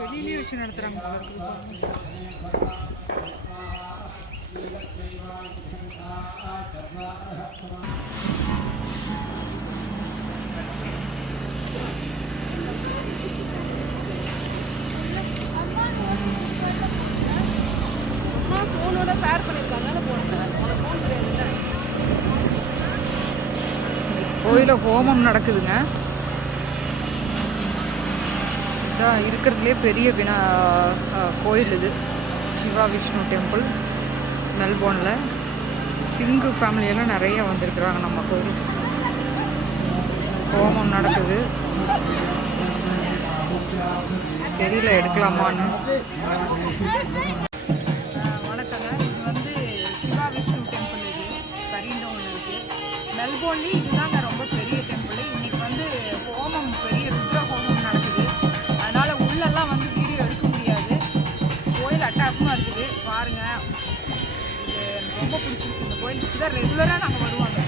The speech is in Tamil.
வெளியிலே வச்சு நடத்துகிறாங்க. ஃபோனோட பேர் பண்ணியிருக்காங்க. கோயில ஹோமம் நடக்குதுங்க. இதான் இருக்கிறதுலே பெரிய கோயில் இது. சிவா விஷ்ணு டெம்பிள் மெல்போர்னில். சிங்கு ஃபேமிலியெல்லாம் நிறைய வந்திருக்கிறாங்க நம்ம கோயிலுக்கு. ஹோமம் நடக்குது. தெரியல எடுக்கலாமான்னு. வணக்கங்க. இது வந்து சிவா விஷ்ணு டெம்பிள். இது கரீண்டவுனில் இருக்குது. மெல்போர்ன்லேயும் இதுதாங்க ரொம்ப பெரிய டெம்பிள். இன்றைக்கி வந்து ஹோமம், பெரிய ருத்ர ஹோமம் நடக்குது. அதனால் உள்ளெல்லாம் வந்து வீடியோ எடுக்க முடியாது. கோயில் அட்டகாசமாக இருக்குது பாருங்கள். இது எனக்கு ரொம்ப பிடிச்சிருக்கு. இந்த கோயிலுக்கு தான் ரெகுலராக நாங்கள் வருவாங்க.